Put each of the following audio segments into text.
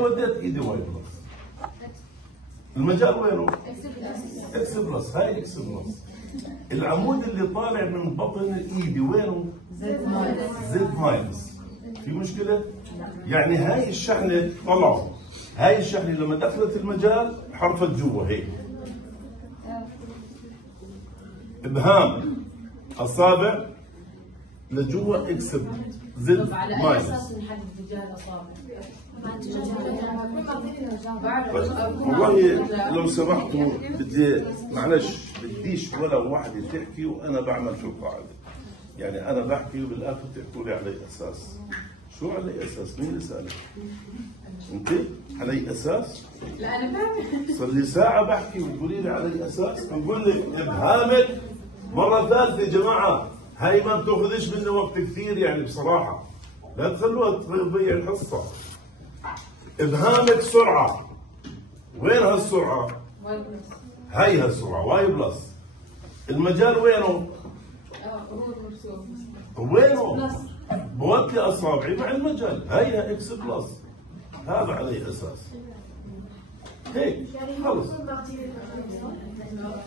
وديت ايدي واي بلس. المجال وينه؟ اكس بلس. هاي اكس بلس. العمود اللي طالع من بطن الايدي وينه؟ زد ماينس. في مشكلة؟ يعني هاي الشحنة طلعوا، هاي الشحنة لما دخلت المجال حرفت جوا هيك. ابهام اصابع لجوا اكس زد ماينس. والله لو سمحتوا بدي معلش بديش ولا وحده تحكي وانا بعمل في القاعده. يعني انا بحكي وبالاخر تحكوا لي على اساس. شو على اساس؟ مين اللي سالك؟ انت؟ على اساس؟ لا انا فاهمه. صار لي ساعه بحكي وتقولي لي على اساس؟ بقول لك ابهامك مره ثالثه يا جماعه، هاي ما بتاخذش مني وقت كثير يعني بصراحه. لا تخلوها تضيع الحصه. ابهامك سرعه. وين هالسرعه؟ واي بلس. هاي هالسرعه واي بلس. المجال وينه؟ هو المرسوم. وينه؟ بودي اصابعي مع المجال. هي اكس بلس. هذا على اساس هيك خلص.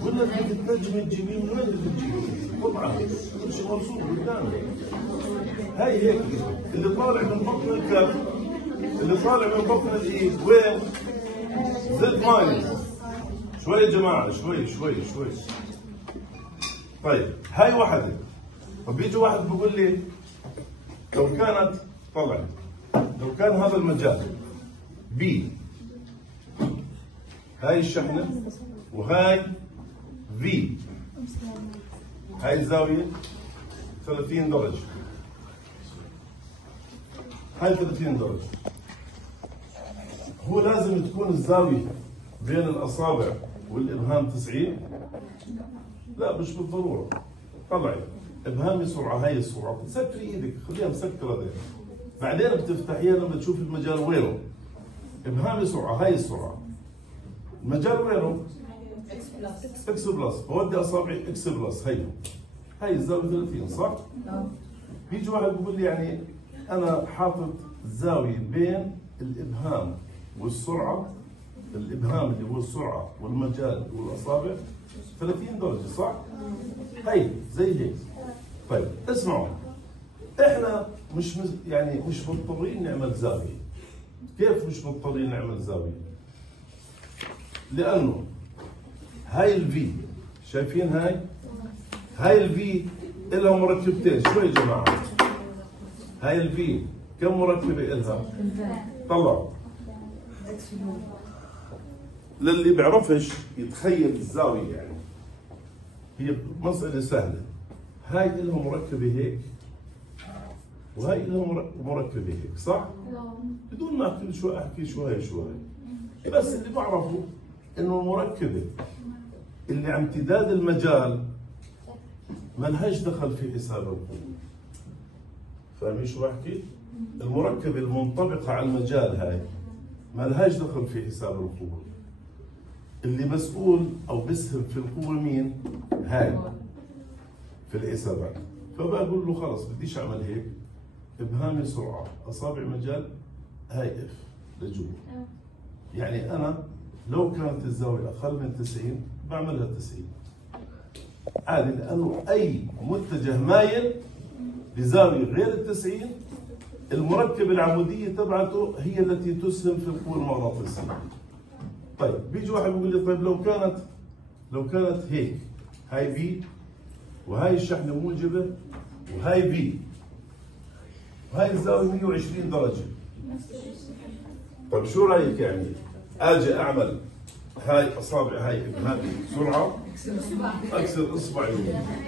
ولا بدك تنجمي تجيبيه من وين بدك تجيبيه؟ طبعا كل شيء مرسوم قدامك. هاي هيك اللي طالع من بطن الكف، اللي طالع من بطن الايد وين؟ زد ماينس. شوي يا جماعه، شوي شوي شوي. طيب هاي وحده. طب بيجي واحد بيقول لي لو كانت طلع، لو كان هذا المجال بي، هاي الشحنه وهاي في، هاي الزاويه 30 درجه، هاي 30 درجه. هو لازم تكون الزاويه بين الاصابع والابهام 90؟ لا مش بالضروره. طلعي ابهامي سرعه، هاي السرعه سكري ايدك خليها مسكره دي. بعدين بتفتحيها لما تشوف المجال وينه. ابهامي سرعه، هاي السرعه. المجال وينه؟ اكس بلس. اكس بلس. بودي اصابعي اكس بلس. هي الزاويه 30 صح؟ بيجي واحد بيقول لي يعني انا حاطط زاويه بين الابهام والسرعه، الابهام اللي هو السرعه والمجال والاصابع 30 درجه صح؟ هي زي هيك. طيب اسمعوا، احنا مش مضطرين نعمل زاويه. كيف مش مضطرين نعمل زاويه؟ لانه هاي الفي، شايفين هاي الفي لها مركبتين. شوي يا جماعه، هاي الفي كم مركبه لها؟ طلعوا. للي بيعرفش يتخيل الزاويه يعني هي مسألة سهلة. هاي لها مركبة هيك وهاي لها مركبة هيك صح؟ بدون ما كل شوي احكي شو هاي شو هاي. بس اللي بعرفه انه المركبة اللي على امتداد المجال ما لهاش دخل في حساب القوة. فاهمين شو بحكي؟ المركبة المنطبقة على المجال هاي ما لهاش دخل في حساب القوة. اللي مسؤول او بيسهم في القوه مين؟ هاي في الحسابات. فبقول له خلص بديش اعمل هيك، ابهامي سرعه، اصابع مجال، هاي اف لجوا. يعني انا لو كانت الزاويه اقل من 90 بعملها 90 عادي، لانه اي متجه مايل بزاويه غير ال 90 المركبه العموديه تبعته هي التي تسهم في القوه المغناطيسيه. طيب بيجي واحد بيقول لي طيب لو كانت هيك، هاي بي وهاي الشحنه موجبه وهاي بي وهاي الزاويه 120 درجه. طيب شو رايك يعني اجي اعمل هاي اصابع هاي ابهامي بسرعه، اكسر اصبعي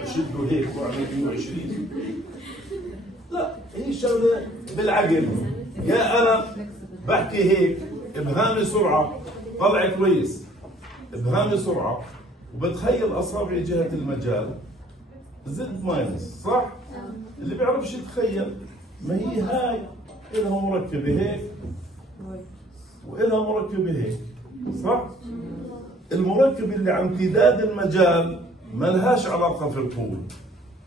اشده هيك واعمل 120؟ لا، هي شغله بالعقل. يا انا بحكي هيك ابهامي سرعه طلع كويس، ابهامي سرعه وبتخيل اصابعي جهه المجال زد ماينس صح؟ اللي بيعرفش يتخيل ما هي هاي إلها مركبه هيك وإلها مركبه هيك صح؟ المركبه اللي على امتداد المجال ما لهاش علاقه في القوه.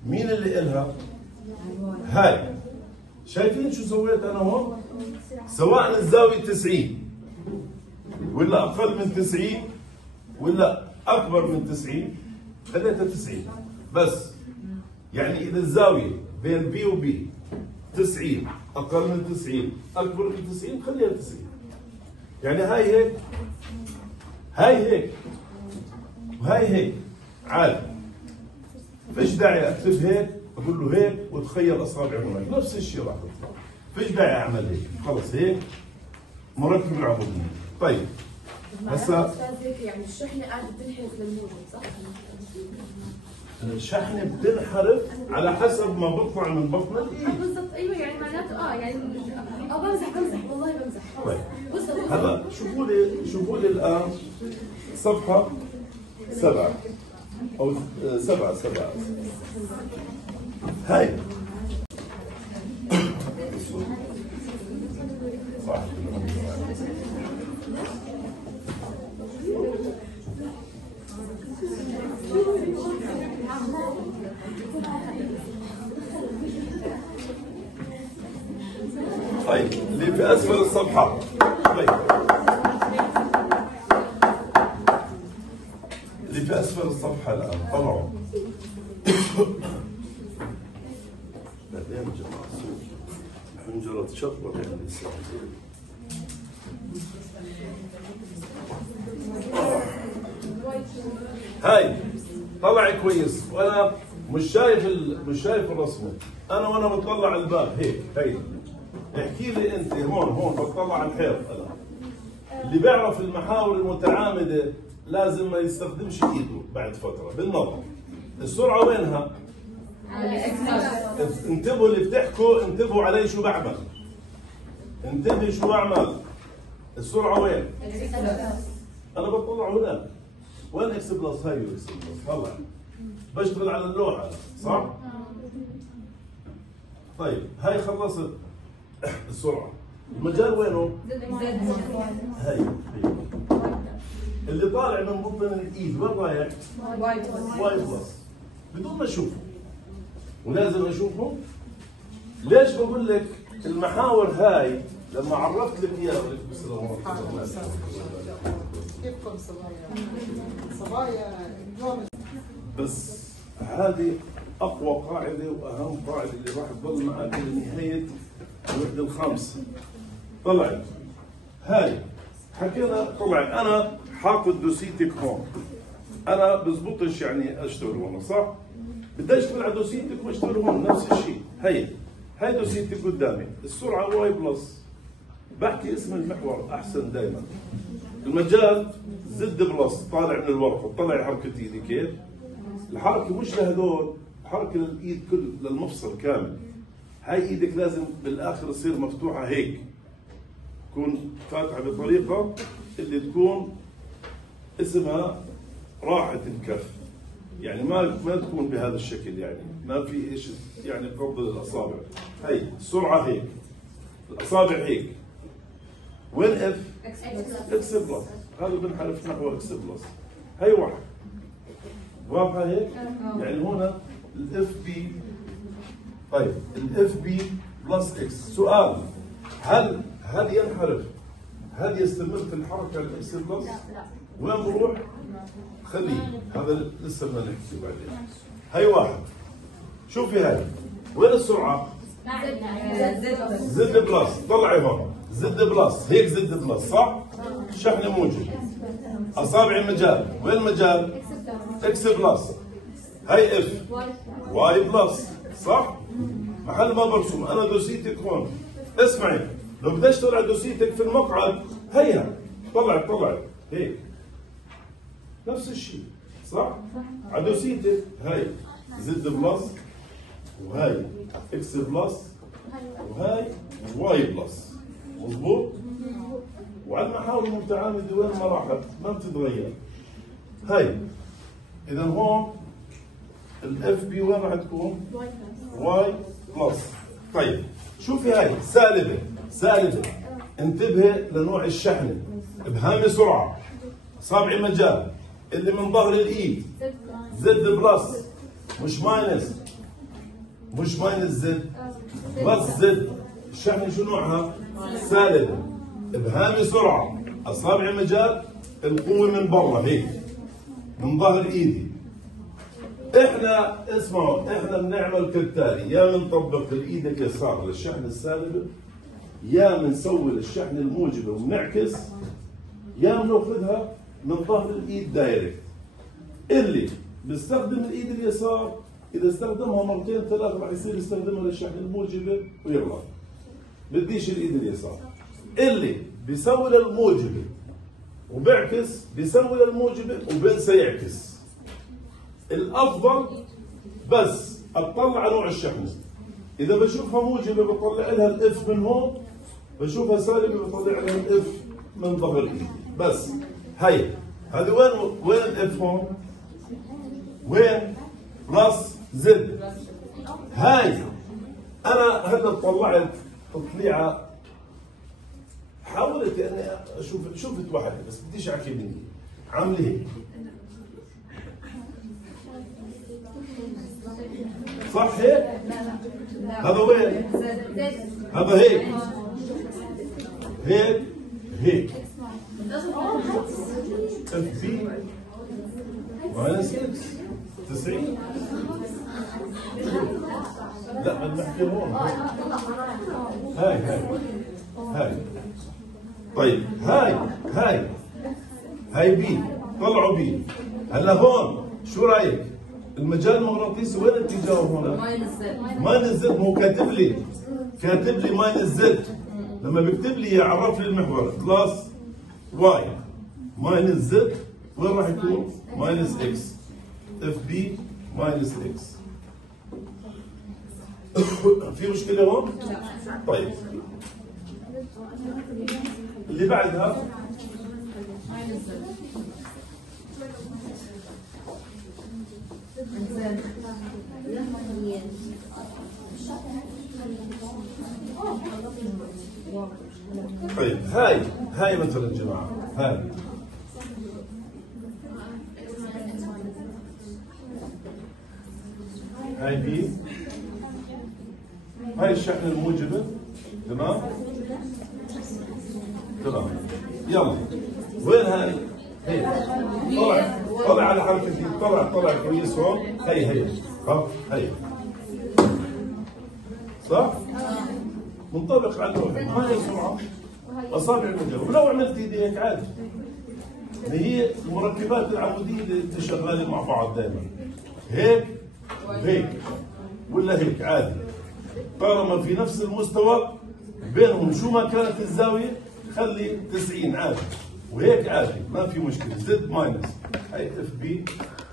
مين اللي إلها؟ هاي. شايفين شو سويت انا هون؟ سواء الزاويه 90 ولا اقل من 90 ولا اكبر من 90 خليتها 90 بس. يعني اذا الزاويه بين بي وبي 90 اقل من 90 اكبر من 90 خليها 90. يعني هاي هيك هاي هيك وهاي هيك عادي. فيش داعي اكتب هيك اقول له هيك وتخيل اصابعي هناك نفس الشيء راح يطلع. فيش داعي اعمل هيك خلص هيك مركب العمودية. طيب هسا يعني الشحنه قاعده تنحرف للموجب صح؟ الشحنة بتنحرف على حسب ما بطلع من بطن الايد. بالضبط ايوه يعني معناته يعني بمزح والله بمزح. طيب بالضبط. هلا شوفوا لي الان صفحة 7 أو 7 هاي صح. طيب اللي في اسفل الصفحه. طيب اللي في اسفل الصفحه الان طلعوا. بعدين يا جماعه الحنجره تشطبط يعني. هاي طلع كويس وانا مش شايف الرسمه. انا وانا بطلع الباب هيك هي احكي لي انت هون بطلع على الحيط. انا اللي بيعرف المحاور المتعامده لازم ما يستخدمش ايده بعد فتره بالنظر. السرعه وينها؟ انتبهوا اللي بتحكوا انتبهوا علي شو بعمل. انتبهي شو بعمل. السرعه وين؟ انا بطلع هناك. وين اكس بلس؟ هاي اكس بلس طلع. بشتغل على اللوحه صح؟ طيب هاي خلصت السرعه. المجال وينه؟ هاي اللي طالع من بطن الايد وين رايح؟ واي بلس بدون ما اشوفه. ولازم اشوفه. ليش بقول لك المحاور هاي لما عرفت لك اياها كيفكم صبايا بس هذه اقوى قاعده واهم قاعده اللي راح تضل معك لنهايه الوحده الخامسه. طلعت هاي حكينا طلع انا حاطط دوسيتك هون. انا بزبطش يعني اشتغل هون صح؟ بدي اشتغل على دوسيتك واشتغل هون نفس الشيء. هاي دوسيتك قدامي. السرعه واي بلس. بحكي اسم المحور احسن دائما. المجال زد بلس طالع من الورقه. طلعي حركه ايدي كيف؟ الحركه مش لهدول، حركه للايد كل للمفصل كامل. هاي ايدك لازم بالاخر تصير مفتوحه هيك. تكون فاتحه بطريقه اللي تكون اسمها راحه الكف. يعني ما تكون بهذا الشكل يعني ما في ايش يعني قبض الاصابع. هي السرعه هيك. الاصابع هيك. وين اف؟ اكس بلس. هذا بنحرف نحو اكس بلس. هي واحد. واضحه هيك؟ يعني هنا الاف بي. طيب الاف بي بلس اكس. سؤال هل ينحرف؟ هل يستمر في الحركه الاكس بلس؟ لا. وين بروح؟ خليه هذا لسه بدنا نحكي بعدين. هي واحد. شوفي هاي وين السرعه؟ زد بلس. طلعي هون زد بلس. هيك زد بلس صح؟ شحن موجب. اصابع المجال وين المجال؟ اكس بلس. هي اف واي بلس صح؟ محل ما برسم انا دوسيتك هون. اسمعي لو بدي اشتغل على دوسيتك في المقعد هيها طلعت هيك نفس الشيء صح؟ على دوسيتك هاي زد بلس وهاي اكس بلس وهاي واي بلس مضبوط؟ وعلى المحاور المتعامده وين ما راحت ما بتتغير. هاي اذا هون الاف بي وين راح تكون؟ واي بلس. طيب شوفي هاي سالبه. انتبهي لنوع الشحنه. ابهامي سرعه. اصابعي مجال. اللي من ظهر الايد زد بلس مش ماينس زد بلس زد. الشحنه شو نوعها؟ سالبه. ابهامي سرعه. اصابع المجال القوه من برا هيك من ظهر ايدي. احنا اسمعوا، احنا بنعمل كالتالي: يا بنطبق الايد اليسار للشحن السالبه، يا بنسوي للشحن الموجبه وبنعكس، يا بناخذها من ظهر الايد دايركت. اللي بيستخدم الايد اليسار اذا استخدمها مرتين ثلاث راح يصير يستخدمها للشحن الموجبه ويغلط. بديش الايد اليسار. اللي بيسوي للموجبه وبيعكس بيسوي للموجبه وبنسى يعكس. الافضل بس اطلع نوع الشحن. اذا بشوفها موجبه بطلع لها الاف من هون، بشوفها سالبه بطلع لها الاف من ظهر ايدي. بس هي هذه وين الاف هون؟ وين؟ بلس زد. هاي انا هلا طلعت تطليعه، حاولت اني شفت واحده بس بديش احكي مني عامله هيك صح هيك؟ هذا وين؟ هذا هيك هيك هيك اف بي ماينس اكس 90. لا بدنا نحكي هون. هاي طيب هاي بي، طلعوا بي. هلا هون شو رايك؟ المجال المغناطيسي وين اتجاهه هون؟ ماينس زد. مو كاتب لي ماينس زد. لما بيكتب لي يعرف لي المحور بلس واي ماينس زد، وين راح يكون؟ ماينس اكس. اف بي ماينس اكس. في مشكلة هون؟ طيب اللي بعدها طيب هاي مثلا جماعة، هاي بي، هاي الشحنة الموجبة. تمام؟ يلا وين هاي؟ هي طلع على حركة دي، طلع كويس هون. هي صح؟ منطبق على الوجه. هاي السرعة أصابع المجال. ولو عملت ايدي هيك عادي. هي المركبات العمودية اللي شغالة مع بعض دائما. هيك ولا هيك عادي. طالما في نفس المستوى بينهم شو ما كانت الزاوية خلي 90 عادي، وهيك عادي ما في مشكلة. زد ماينس، هي اف بي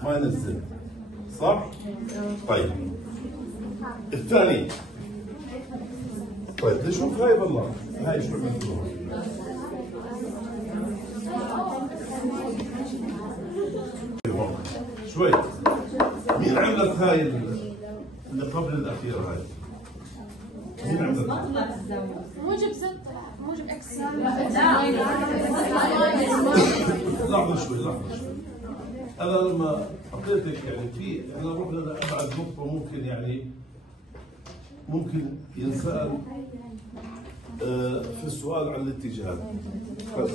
ماينس زد. صح؟ طيب الثاني. طيب نشوف هاي بالله، هاي شو عملتوها؟ شوي مين عملت هاي اللي قبل الأخيرة هاي؟ مين عملتها؟ موجب زد موجب اكس. لحظة شوي. أنا لما حطيتك يعني في احنا رحنا لأبعد نقطة ممكن ينسأل في السؤال عن الاتجاه. بس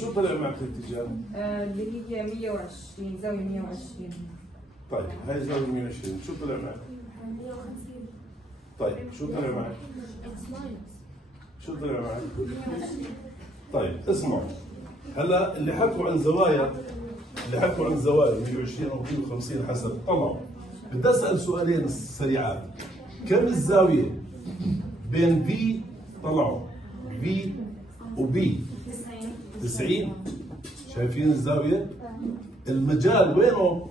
شو طلع معك الاتجاه؟ اللي هي 120 زاوية 120. طيب هاي زاوية 120 شو طلع معك؟ 150. طيب شو طلع معك؟ شو طلع معك؟ طيب اسمعوا، هلا اللي حكوا عن زوايا 120 او 150 حسب طلعوا. بدي اسال سؤالين سريعات. كم الزاوية بين بي طلعوا بي وبي؟ 90. شايفين الزاوية؟ المجال وينه؟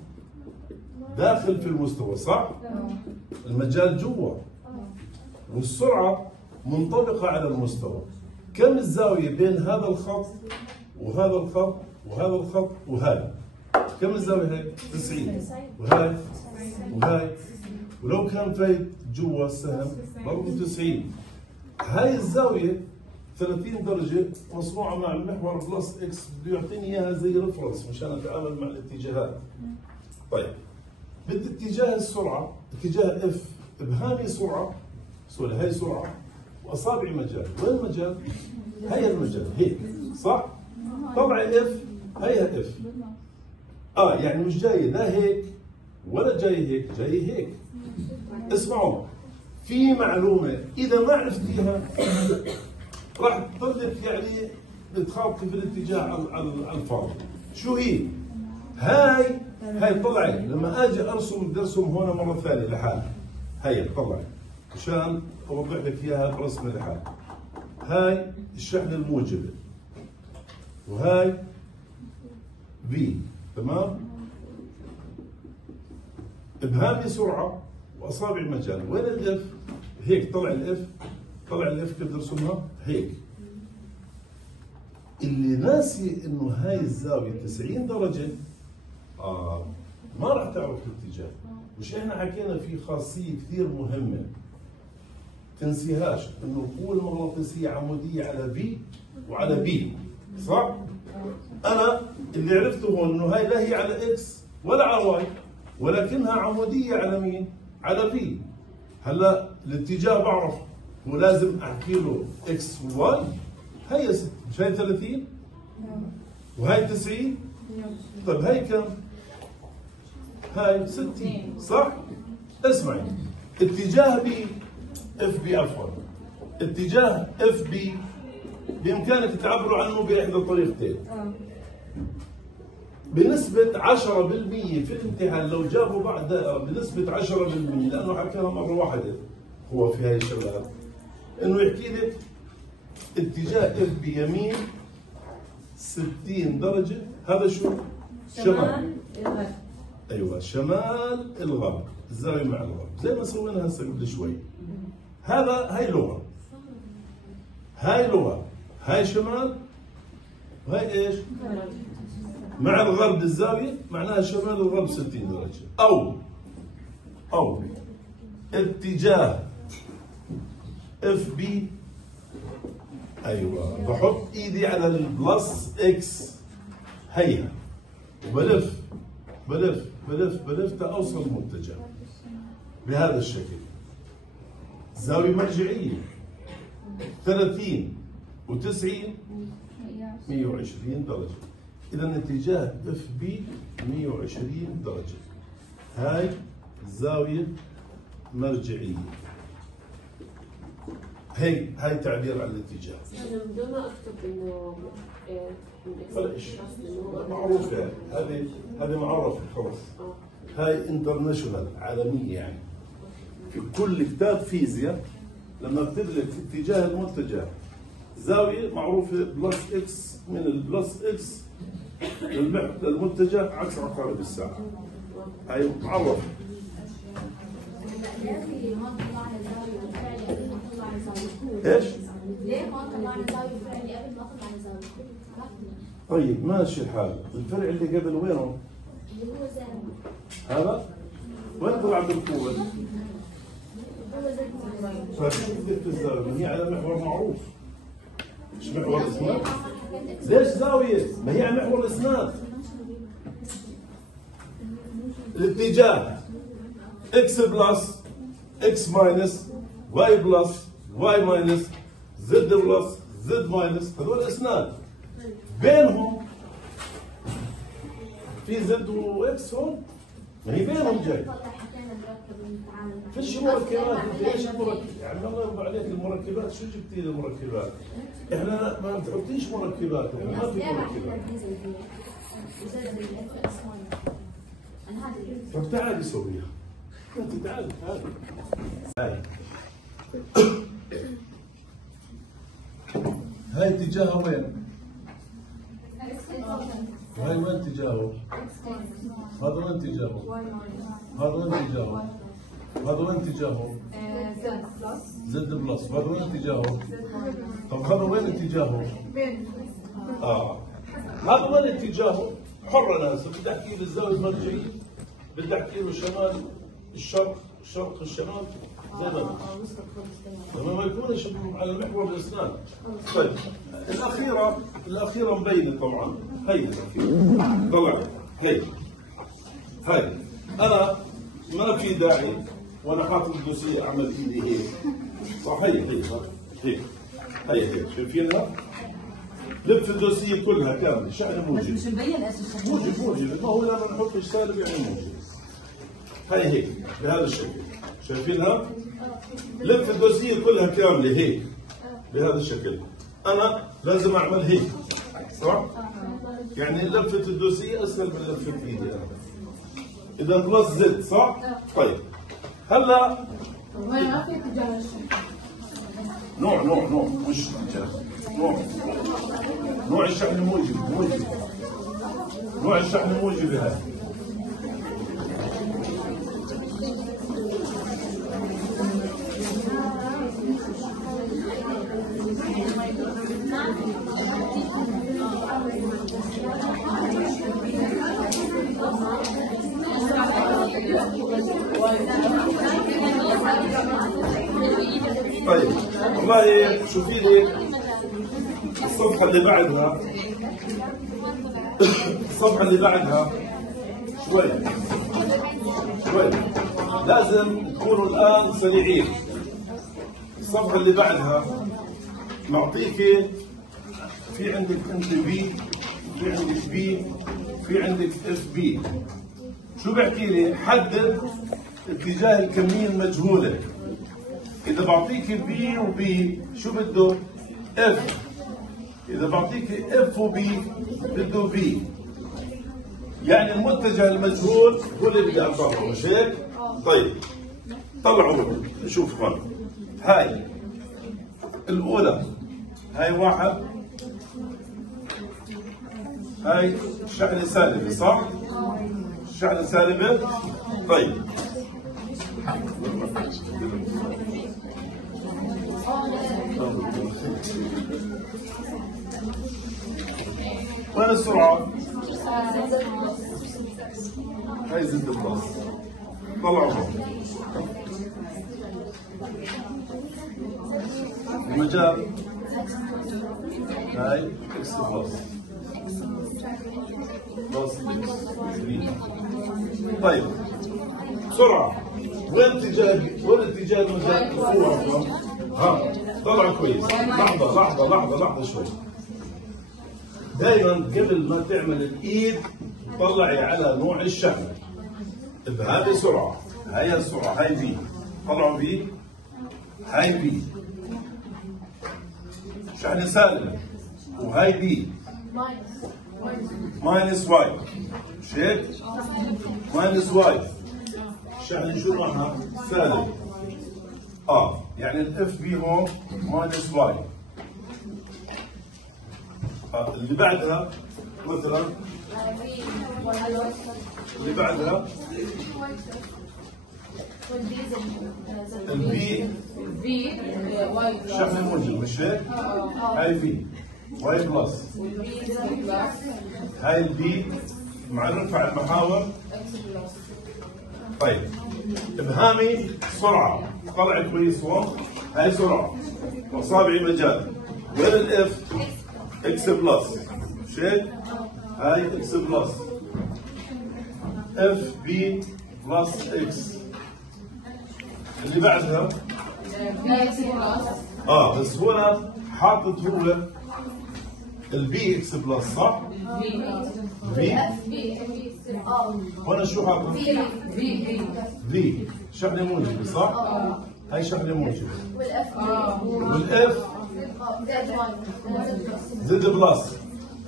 داخل في المستوى صح؟ المجال جوا والسرعة منطبقة على المستوى. كم الزاوية بين هذا الخط وهذا الخط وهذا الخط وهاي؟ كم الزاوية هيك؟ 90. وهاي ولو كان فايت جوا السهم برضه 90. هاي الزاوية 30 درجة مصنوعة مع المحور بلس اكس، بده يعطيني اياها زي ريفرنس مشان اتعامل مع الاتجاهات. طيب بدي اتجاه السرعة، اتجاه اف ابهامي سرعة، هاي سرعة واصابعي مجال. وين المجال؟ هاي المجال هيك صح؟ طلع اف هيها اف. يعني مش جاي لا هيك ولا جاي هيك، جاي هيك. اسمعوا، في معلومة إذا ما عرفتيها راح تضلك يعني تخاطي في الاتجاه على الفاضي. شو هي؟ هاي طلعي لما اجي ارسم بدي ارسم هون مرة ثانية لحالها. هي طلعي عشان اوضح لك اياها برسمة لحالها. هاي الشحنة الموجبة وهاي في، تمام؟ ابهامي سرعة واصابعي مجال. وين الاف؟ هيك طلع الاف. طلع الاف كيف بدي ارسمها؟ هيك. اللي ناسي انه هاي الزاوية 90 درجة ما راح تعرف الاتجاه. مش احنا حكينا في خاصية كثير مهمة تنسيهاش، انه القوة المغناطيسية عمودية على في وعلى بي، صح؟ انا اللي عرفته هون انه هاي لا هي على اكس ولا على واي، ولكنها عمودية على مين؟ على في. هلا الاتجاه بعرف ولازم احكي له اكس وواي. هي 60 مش هاي 30 وهاي 90. طيب هاي كم؟ هاي 60 صح؟ اسمعي، اتجاه بي اف بي عفوا، اتجاه اف بي بامكانك تعبروا عنه باحدى الطريقتين. بنسبة 10% في الامتحان لو جابوا بعد دائرة بنسبة 10%، لأنه حكاها مرة واحدة هو في هاي الشغلات، إنه يحكي لك اتجاه اف بيمين 60 درجة. هذا شو؟ شمال الغرب. ايوه شمال الغرب، الزاوية مع الغرب، زي ما سوينا هسه قبل شوي. هاي لغة، هاي لغة، هاي شمال وهي ايش؟ مع الغرب الزاوية معناها شمال الغرب 60 درجة. أو اتجاه اف بي. ايوه بحط ايدي على البلس اكس هيها وبلف بلف بلف بلف تأوصل متجه بهذا الشكل. زاوية مرجعية 30 و90 120 درجة. إذا اتجاه اف بي 120 درجة. هاي زاوية مرجعية. هاي تعبير عن الاتجاه. بدون ما اكتب انه فليش معروف يعني، هذه معروفة خلص. هاي انترناشونال عالمية يعني. في كل كتاب فيزياء لما اكتب لك اتجاه المتجه زاوية معروفة بلس اكس، من البلس اكس للمتجه عكس عقارب الساعة. هاي معروفة. ايش؟ ليه ما طلعنا زاوية فعلي قبل ما طلعنا زاوية؟ طيب ماشي الحال. الفرع اللي قبل وينه؟ اللي هو زائد. هذا؟ وين طلع بالقوة؟ هو زائد. فكيف قلت الزاوية؟ هي على محور معروف. مش محور اسناد؟ ليش زاوية؟ ما هي على محور اسناد. الاتجاه اكس بلس اكس ماينس واي بلس واي ماينس زد بلس زد ماينس، هذول اسناد. بينهم في زد واكس هون، ما هي بينهم جاي. فيش مركبات. انت ايش المركب؟ يعني الله يرضى عليك المركبات شو جبتي لي المركبات؟ احنا ما بتحطيش مركبات، احنا ما في مركبات. طب تعالي سويها. انت تعالي هاي اتجاهها وين؟ وهي وين اتجاهه؟ هذا وين اتجاهه؟ هذا وين اتجاهه؟ هذا وين اتجاهه؟ زد بلس. وهذا وين اتجاهه؟ طب هذا وين اتجاهه؟ هذا وين اتجاهه؟ حر انا هسه بدي احكي له الزاويه المرجعيه، بدي احكي له شمال الشرق الشمال زي ما لما ما يكونش على محور الاسنان. طيب الاخيره مبينه طبعا. هي الاخيره طلعت. هي انا ما في داعي وانا حاطط الدوسيه اعمل ايدي هيك صح. هي شايفينها؟ لف الدوسيه كلها كامله شحن موجب. مش مبين ايش الشكل. موجب ما هو لما نحط سالب يعني موجب. هاي هيك بهذا الشكل شايفينها؟ لف الدوسيه كلها كامله هيك بهذا الشكل. انا لازم اعمل هيك صح؟ يعني لفه الدوسيه اسهل من لفه ايدي انا. اذا بلس زد صح؟ طيب هلا وين ما في اتجاه الشمس. نوع مش نوع الشحن الموجب نوع الشحن الموجب هذا. طيب والله شوفي لي الصفحة اللي بعدها شوي لازم تكونوا الآن سريعين. الصفحة اللي بعدها معطيك في عندك انت بي في عندك بي في عندك اف بي. شو بحكي لي؟ حدد اتجاه الكمية المجهولة. إذا بعطيك بي وبي شو بده؟ اف. إذا بعطيك اف وبي بده بي. يعني المتجه المجهول هو اللي بدي أطلعه مش هيك؟ طيب طلعوا نشوف هون. هاي الأولى هاي واحد، هاي شحنة سالبة صح؟ شحنة سالبة. طيب وين السرعة؟ هاي زد بلس. طلعوا المجال هاي اكس بلس طيب بسرعة وين اتجاه المجال؟ الصورة ها طلع كويس. لحظة شوي. دائما قبل ما تعمل الايد طلعي على نوع الشحن بهذه سرعة. هاي السرعة هاي بي. طلعوا بي. هاي بي شحنة سالبة وهاي بي ماينس واي. مش هيك؟ ماينس واي شحنة شو معناها؟ سالب. يعني الاف بي هون ماينس واي. اللي بعدها مثلا اللي بعدها البي شحن موجب مش هيك؟ هاي بي واي بلس. هاي البي معرفة على المحاور. طيب ابهامي سرعة طلع كويس هون. هاي سرعة واصابعي مجال. وين الاف؟ اكس بلس مش هيك؟ هاي اكس بلس اف بي بلس اكس. اللي بعدها بس هنا حاطط هو البي اكس بلس صح؟ في هنا شو حاطط؟ في شحنة موجبة صح؟ هاي شحنة موجبة. والاف زد بلس.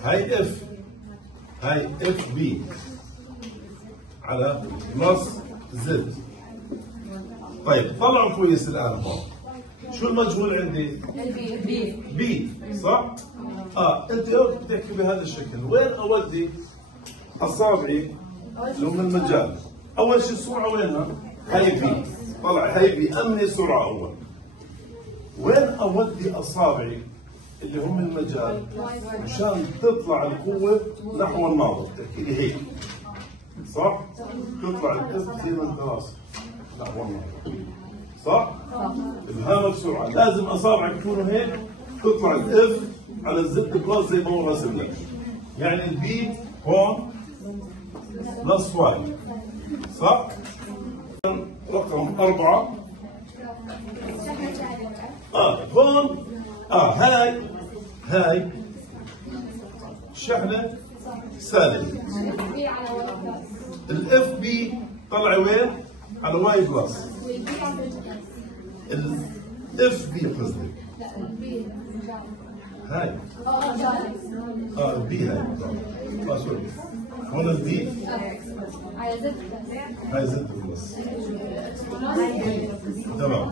هاي اف بي على بلس زد. طيب طلعوا كويس الان هون. شو المجهول عندي؟ بي صح؟ انت بتحكي بهذا الشكل. وين اودي اصابعي اللي هم المجال؟ اول شيء السرعه وينها؟ هاي بي. طلع هاي بي. امني السرعه اول. وين اودي اصابعي اللي هم المجال مشان تطلع القوه نحو الناظر؟ تحكي لي هيك صح؟ تطلع الاف زي ما انت راسك نحو الناظر صح؟ ابهامك سرعه. لازم اصابعك يكونوا هيك تطلع الاف على الزد بلس زي ما هو راسم لك. يعني البي هون بلس واي صح؟ رقم 4 هون هاي شحنة سالبة. بي على واي بلس. الاف بي طلع وين؟ على واي بلس. والبي على الاف بي قصدك؟ لا البي هاي جاري. البي هاي سوري هون البي على زد هاي زد بلس. تمام.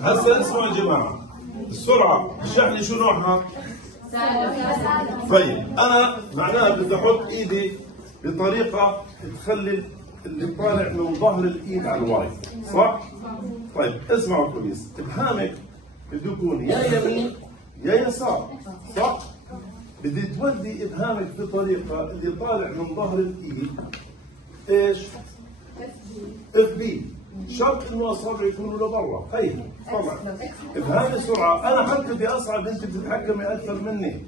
هسه اسمعوا يا جماعة، السرعة الشحنة شو نوعها؟ طيب أنا معناها بدي أحط إيدي بطريقة تخلي اللي طالع من ظهر الإيد على الواي، صح؟ طيب اسمعوا كويس، إبهامك بده يكون يا يمين يا يسار، صح؟ بدي تودي إبهامك بطريقة اللي طالع من ظهر الإيد إيش؟ اف بي. شرط انه اصابعي يكونوا لبرا. هي طبعا ابهامي سرعه، انا حتى بدي اصعب انت بتتحكمي اكثر مني.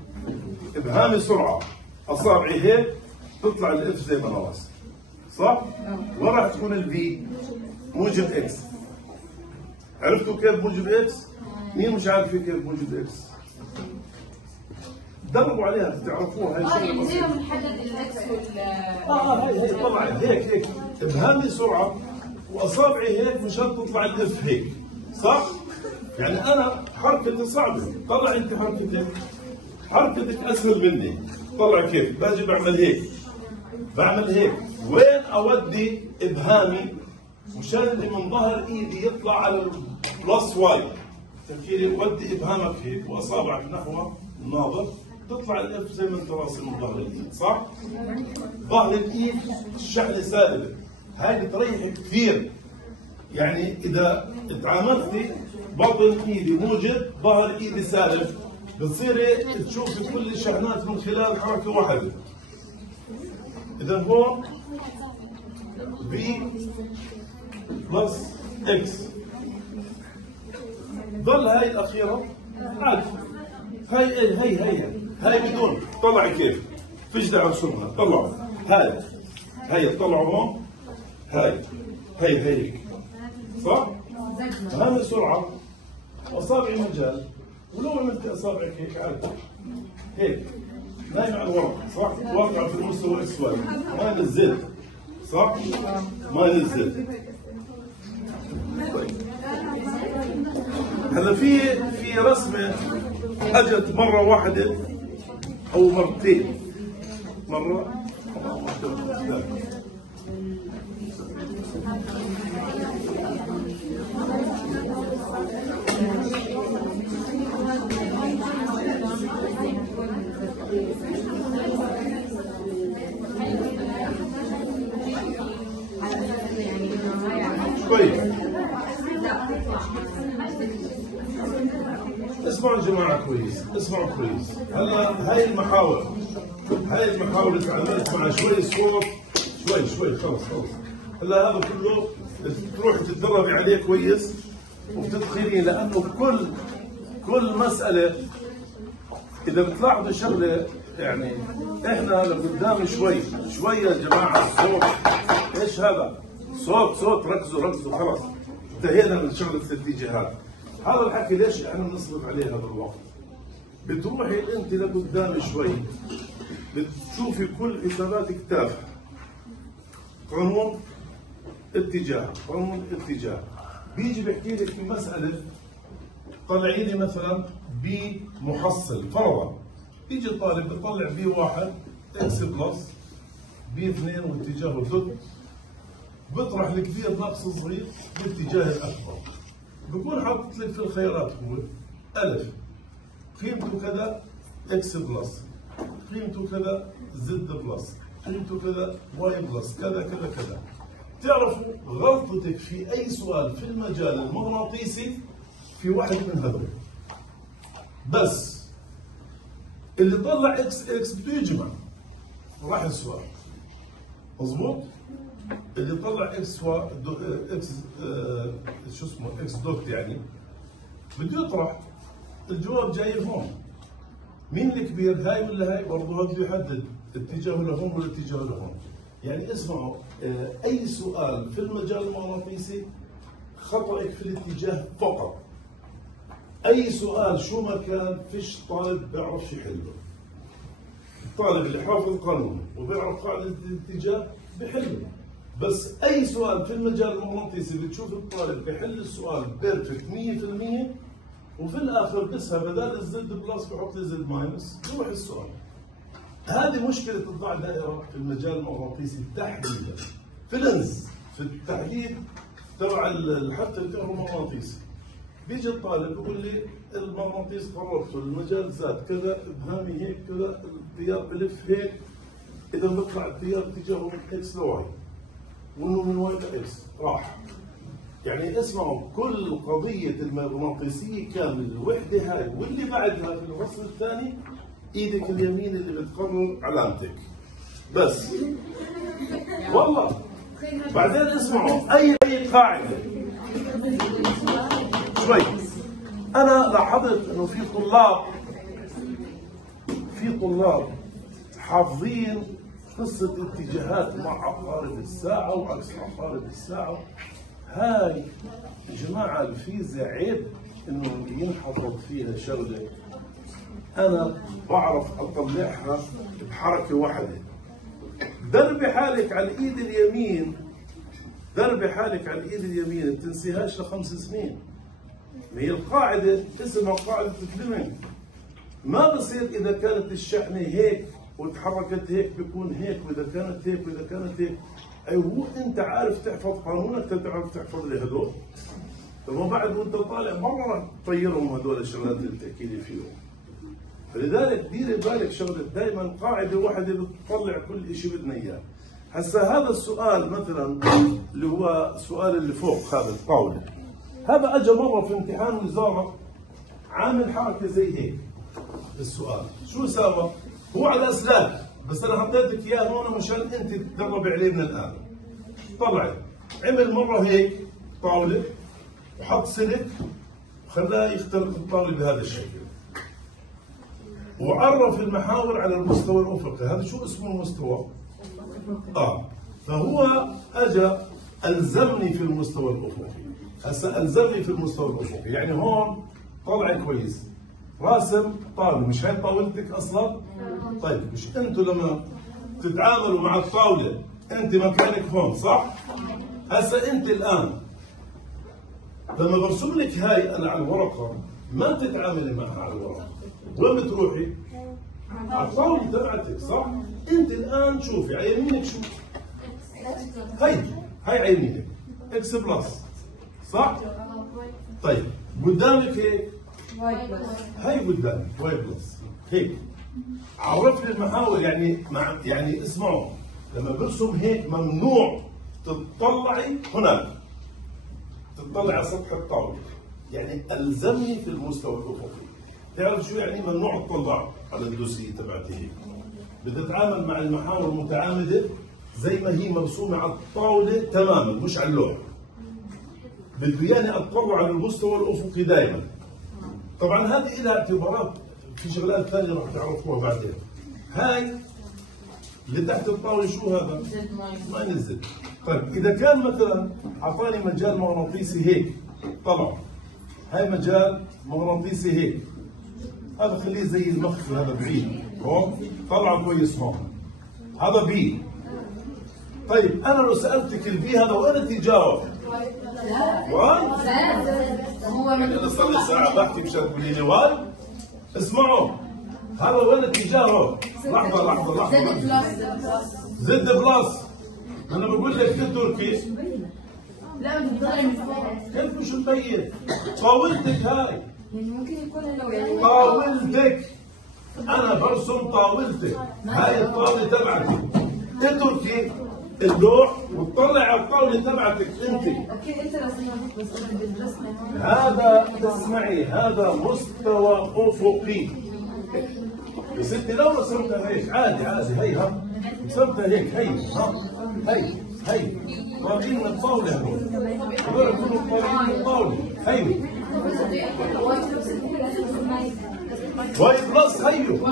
ابهامي سرعه، اصابعي هيك تطلع الاف زي ما انا راسي، صح؟ وين راح تكون الفي؟ موجب اكس. عرفتوا كيف موجب اكس؟ مين مش عارف كيف موجب اكس؟ دربوا عليها بتعرفوها. هي يعني زي ما بنحدد الاكس وال هي طبعا هيك ابهامي سرعه واصابعي هيك مشان تطلع الاف هيك، صح؟ يعني انا حركتي صعبه، طلع انت حركتك اسهل مني، طلع كيف؟ باجي بعمل هيك، وين اودي ابهامي مشان اللي من ظهر ايدي يطلع على البلس واي. تفكيري ودي ابهامك هيك واصابعك نحو الناظر تطلع الاف زي ما انت راسي من ظهر الايد، صح؟ ظهر الايد الشحنه سالبه، هاي بتريحك كثير. يعني اذا تعاملتي بطن ايدي موجب ظهر ايدي سالب بتصيري تشوفي كل الشحنات من خلال حركه واحده. اذا هون بي بلس اكس، ضل هاي الاخيره عادي. هاي بدون طلع كيف؟ فيش داعي نرسمها، طلعوا هاي طلعوا هون، هاي هيك، صح؟ هاي سرعة وأصابعي مجال، ولو عملت أصابعك هيك عادي هيك نايم على الورق، صح؟ واقع في المستوى اكس واي، ما نزلت، صح؟ ما نزلت. طيب هلا في رسمة اجت مرة واحدة أو مرتين، مرة طيب اسمعوا يا جماعة كويس، اسمعوا كويس. هلا هاي المحاور اللي تعاملت مع شوي صوت شوي خلص. هلا هذا كله تروح تتدربي عليه كويس وبتتقنيه، لأنه كل مسألة إذا بتلاحظوا شغلة، يعني إحنا لقدام شوي يا جماعة الصوت. إيش هذا؟ صوت ركزوا خلاص انتهينا من شغلة الاتجاهات. هذا الحكي ليش احنا بنصرف عليه هذا الوقت؟ بتروحي انت لقدام شوي بتشوفي كل حساباتك تافهه. قانون اتجاه بيجي بيحكي لك في مساله، طلعي لي مثلا بمحصل فرضا، بيجي الطالب بيطلع بي 1 اكس بلس بي 2 واتجاهه ضد، بيطرح الكبير ناقص الصغير باتجاه الاكبر، بكون حاطط لك في الخيارات هو ألف قيمته كذا إكس بلس، قيمته كذا زد بلس، قيمته كذا واي بلس، كذا. تعرفوا غلطتك في أي سؤال في المجال المغناطيسي في واحد من هذول بس، اللي طلع إكس بده يجمع راح السؤال مضبوط، اللي طلع اكس اكس دوت يعني بده يطرح، الجواب جاي هون. مين الكبير، هاي ولا هاي؟ برضه هذا بده يحدد اتجاهه لهون ولا اتجاهه لهون. يعني اسمعوا، اي سؤال في المجال المغناطيسي خطأك في الاتجاه فقط. اي سؤال شو ما كان فيش طالب بيعرفش يحله. الطالب اللي حافظ القانون وبيعرف قاعدة الاتجاه بحله. بس أي سؤال في المجال المغناطيسي بتشوف الطالب بحل السؤال بيرفكت 100%، وفي الآخر بسها بدل الزد بلس بحط لي زد ماينس بروح السؤال. هذه مشكلة الضع دائرة في المجال المغناطيسي تحديدا. في لينز في التحديد تبع الحث الكهرومغناطيسي بيجي الطالب بيقول لي المغناطيس قربته المجال زاد كذا ابهامي هيك كذا التيار بلف هيك، اذا بيطلع التيار اتجاهه من اكس لواي وانه من واي لاكس راح. يعني اسمعوا كل قضية المغناطيسية كامل الوحدة هاي واللي بعدها في الفصل الثاني ايدك اليمين اللي بتقرر علامتك بس. والله بعدين اسمعوا اي قاعدة شوي. انا لاحظت انه في طلاب حافظين قصة اتجاهات مع عقارب الساعة وعكس عقارب الساعة. هاي يا جماعة الفيزياء عيب انه ينحفظ فيها شغلة انا بعرف اطلعها بحركة واحدة. دربي حالك على الايد اليمين، دربي حالك على الايد اليمين ما تنسيهاش ل5 سنين. هي القاعدة اسمها قاعدة فليمنج. ما بصير اذا كانت الشحنة هيك وتحركت هيك بيكون هيك، واذا كانت هيك واذا كانت هيك. اي هو انت عارف تحفظ قانونك تعرف تحفظ لي هدول. ثم بعد وانت طالع مرة راح تطيرهم هدول الشغلات اللي بتحكي لي فيهم. فلذلك ديري بالك شغله دائما قاعده واحده بتطلع كل شيء بدنا اياه. هسا هذا السؤال مثلا اللي هو السؤال اللي فوق هذا الطاوله، هذا اجى مره في امتحان وزاره عامل حركه زي هيك. السؤال شو سوى؟ هو على اسلاك بس انا حطيتك اياه هون مشان انت تتدربي عليه من الان. طلع عمل مره هيك طاوله وحط سلك وخلاه يخترق الطاوله بهذا الشكل. وعرف المحاور على المستوى الافقي، هذا شو اسمه المستوى؟ فهو اجى الزمني في المستوى الافقي. هسه الزمني في المستوى الافقي يعني هون طلع كويس راسم طاوله، مش هاي طاولتك اصلا؟ طيب مش انتم لما تتعاملوا مع الطاوله انت مكانك هون صح؟ هسه انت الان لما برسم لك هاي انا على الورقه ما تتعاملي معها على الورقه، وين بتروحي؟ على الطاوله تبعتك صح؟ انت الان شوفي على يمينك شو؟ هاي على يمينك اكس بلس صح؟ طيب قدامك هيك واي بلس. هاي قدامك واي بلس هيك. عرف لي المحاور يعني اسمعوا لما برسم هيك ممنوع تطلعي هناك، تطلعي على سطح الطاوله، يعني الزمني في المستوى الافقي. تعرف شو يعني ممنوع تطلع على الدوسيه تبعتي هيك؟ بدي اتعامل مع المحاور متعامده زي ما هي مرسومه على الطاوله تماما مش على اللوح. بده اياني اطلع على المستوى الافقي دائما. طبعا هذه لها اعتبارات في شغلات ثانيه راح تعرفوها بعدين. هاي اللي تحت الطاوله شو هذا؟ ما نزل. طيب اذا كان مثلا اعطاني مجال مغناطيسي هيك طلع، هاي مجال مغناطيسي هيك، هذا خليه زي المخفي هذا بعيد هون طلع كويس هون، هذا بي. طيب انا لو سالتك البي هذا وين اتجاهه؟ واي؟ يعني انا صار لي ساعه بحكي مشان تقولي لي واي؟ اسمعوا هذا وين اتجاهه؟ لحظه زد بلس. انا بقول لك تتركي لا بتطلع من فوق. كيف مش مبين؟ طاولتك هاي يعني ممكن يكون لو يعني طاولتك انا برسم طاولتك، هاي الطاوله تبعتك، تتركي اللوح وتطلع على الطاوله تبعتك انت. اكيد انت رسمها بس انا بالرسمه هون. هذا اسمعي هذا مستوى افقي. يا ستي لو رسمتها هيك عادي هي رسمتها هيك هي طالعين من الطاوله هذول كلهم طالعين من الطاوله هي واي بلس هيو.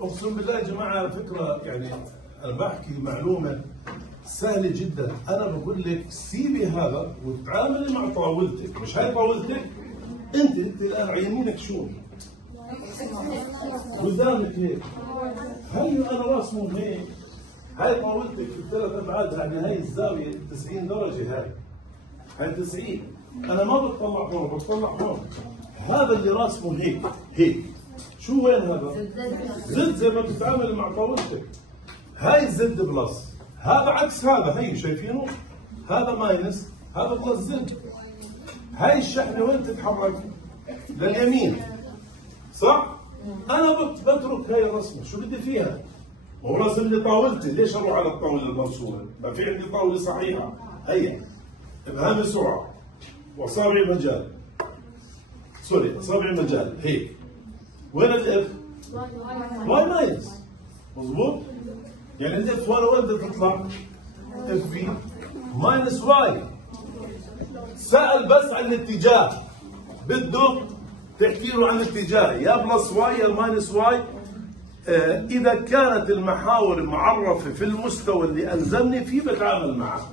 اقسم بالله يا جماعه على فكره يعني انا بحكي معلومه سهله جدا. انا بقول لك سيبي هذا وتعاملي مع طاولتك، مش هاي طاولتك انت الان على يمينك شو؟ قدامك هيك. هي انا راسمه هيك. هاي طاولتك في الثلاث ابعاد، يعني هاي الزاويه 90 درجه. هاي 90. انا ما بتطلع هون، بتطلع هون. هذا اللي راسمه هيك هيك. شو وين هذا؟ زد زي ما بتتعامل مع طاولتك. هاي زد بلس، هذا عكس هذا. هي شايفينه؟ هذا ماينس، هذا بلس زد. هاي الشحنه وين تتحرك؟ لليمين، صح؟ انا بترك هاي الرسمه، شو بدي فيها؟ هو رسم لي طاولتي، ليش اروح على الطاوله المرسومه؟ ما في عندي طاوله صحيحه. هي ابهام سرعه واصابع مجال، سوري اصابع مجال هيك. وين الاف؟ واي ماينس، مضبوط؟ يعني الاف وين بدها تطلع؟ اف في ماينس واي. سأل بس عن الاتجاه، بده تحكي له عن الاتجاه، يا بلس واي يا ماينس واي. إذا كانت المحاور معرفة في المستوى اللي ألزمني فيه بتعامل معها.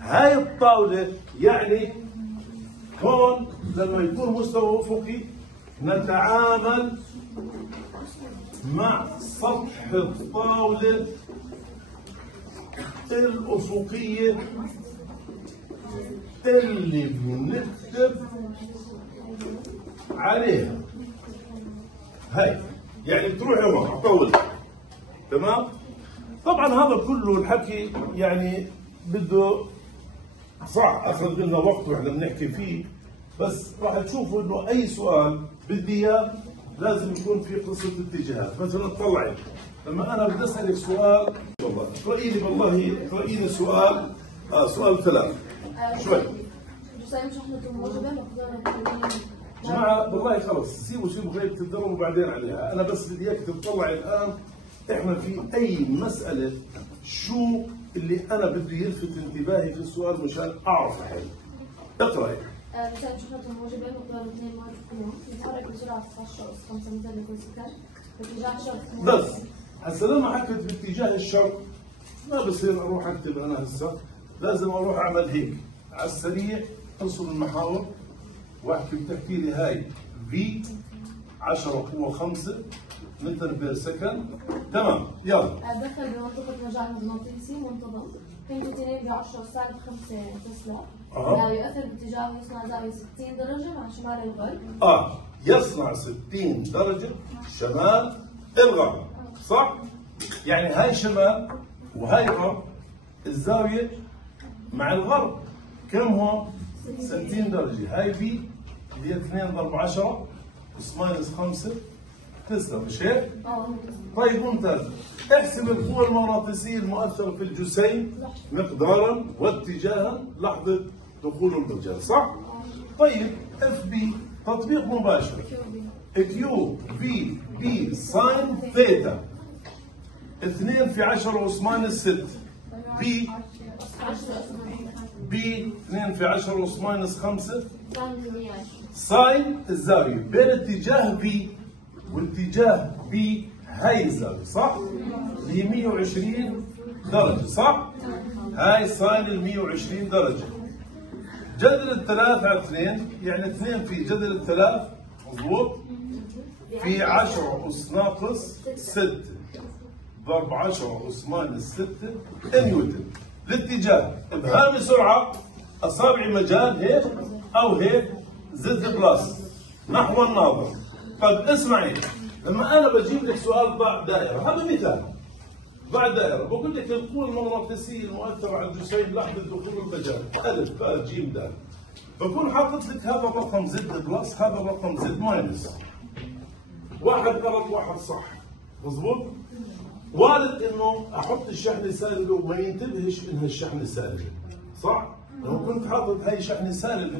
هاي الطاولة يعني هون لما يكون مستوى أفقي نتعامل مع سطح الطاولة الأفقية اللي بنكتب عليها. هاي يعني تروح هون طول، تمام؟ طبعا هذا كله الحكي يعني بده صح اخذ لنا وقت واحنا بنحكي فيه، بس راح تشوفوا انه اي سؤال بدي اياه لازم يكون في قصه اتجاهات. مثلا طلعي لما انا بدي اسالك سؤال، والله اقرأي لي، والله اقرأي لي سؤال سؤال 3 شوي. جماعة والله خلص سيبوا شو بغيت تتدربوا بعدين عليها، أنا بس بدي إياك تطلعي الآن إحنا في أي مسألة شو اللي أنا بده يلفت انتباهي في السؤال مشان أعرف أحل. اقرأي. مثلا شحنة موجبة مقدار 2 مول كولوم يتحرك بسرعة 16 أس 5 متر لكل سكند باتجاه الشرق. بس هسا لما حكيت باتجاه الشرق ما بصير أروح أكتب أنا هسا، لازم أروح أعمل هيك على السريع، أنصب المحاور واحكي بتحكي لي هاي في 10 قوة 5 متر بير سكند. تمام يلا. دخل بمنطقة مجال مغناطيسي منتظم قيمته 2 ب 10 سالب 5 تسلا. لا يؤثر باتجاهه يصنع زاوية 60 درجة مع شمال الغرب. يصنع 60 درجة شمال الغرب، صح؟ يعني هاي شمال وهاي غرب، الزاوية مع الغرب كم هو؟ 60 درجة. هاي في اللي هي 2 ضرب 10 اس ماينس 5 تسلا، مش هيك؟ طيب ممتاز. احسب القوة المغناطيسية المؤثرة في الجسيم مقدارا واتجاها لحظة دخول المجال، صح؟ طيب اف بي تطبيق مباشر، كيو في بي ساين ثيتا 2 في 10 اس ماينس 6 بي 2 في 10 اس ماينس 5 ساين الزاوية بين اتجاه بي واتجاه بي. هاي الزاوية صح؟ اللي هي 120 درجة، صح؟ هاي ساين ال 120 درجة. جذر الثلاث على 2 يعني 2 في جذر الثلاث، مضبوط؟ في 10 اس ناقص 6 ضرب 10 اس ماينس 6 نيوتن. الاتجاه ابهام سرعة، اصابع مجال هيك او هيك، زد بلس نحو الناظر. طيب اسمعي، لما انا بجيب لك سؤال ضع دائرة، هذا مثال ضع دائرة، بقول لك القوة المغناطيسية المؤثرة على الجسيم لحظة دخول المجال ألف باء جيم دال، بكون حاطط لك هذا الرقم زد بلس، هذا الرقم زد ماينس. واحد غلط واحد صح، مضبوط؟ وارد انه احط الشحنة سالبة وما ينتبهش انها الشحنة سالبة، صح؟ لو كنت حاطط هاي شحنة سالبة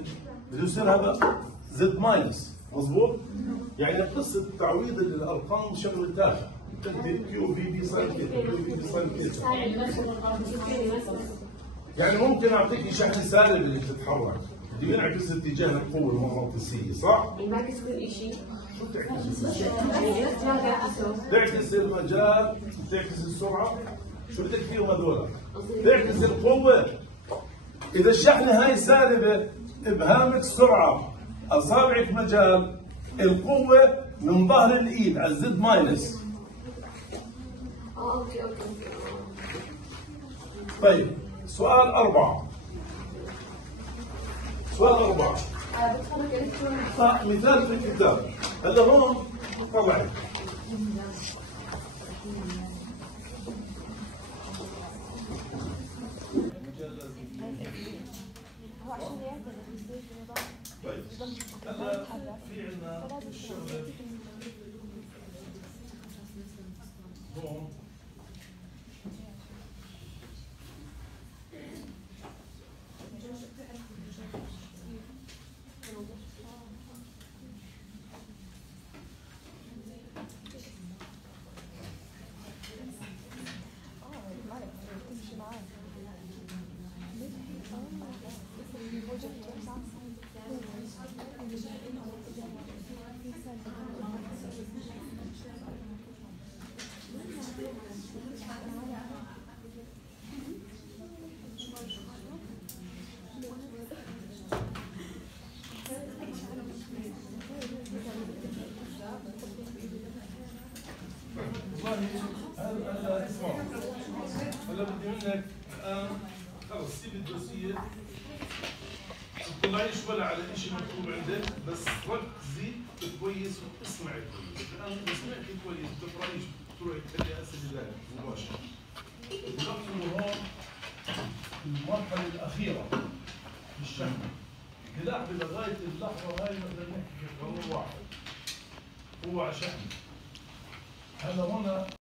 بده يصير هذا زد ماينس، مضبوط؟ يعني قصة تعويض الارقام شغلة تافهة. كيو في بي ساين كيتا، كيو في بي ساين كيتا. يعني ممكن اعطيك شحنة سالبة اللي بتتحرك، بده ينعكس اتجاه القوة المغناطيسية، صح؟ ينعكس كل شيء. شو تعكس المجال، تعكس السرعة، شو بدك فيهم هذول؟ تعكس القوة. إذا الشحنة هاي سالبة، إبهامك سرعة، أصابعك مجال، القوة من ظهر الايد على الزد ماينس. اوكي. طيب سؤال 4. بتحرك الكترون. صح، مثال في الكتاب. هلا هون طلعي. طيب هلا في عندنا الشغله هون. هلا اسمعوا، هلا بدي منك الان خلص سيب الدوسيه، ما تطلعيش ولا على شيء مكتوب عندك، بس ركزي كويس واسمعي كويس. الان اذا سمعتي كويس ما تقرايش تروحي تحلي اسئله مباشره. نقسم هون المرحله الاخيره في الشحن. نلاحظ لغايه اللحظه هاي نقدر نحكي في قانون واحد، هو على شحن. هذا هنا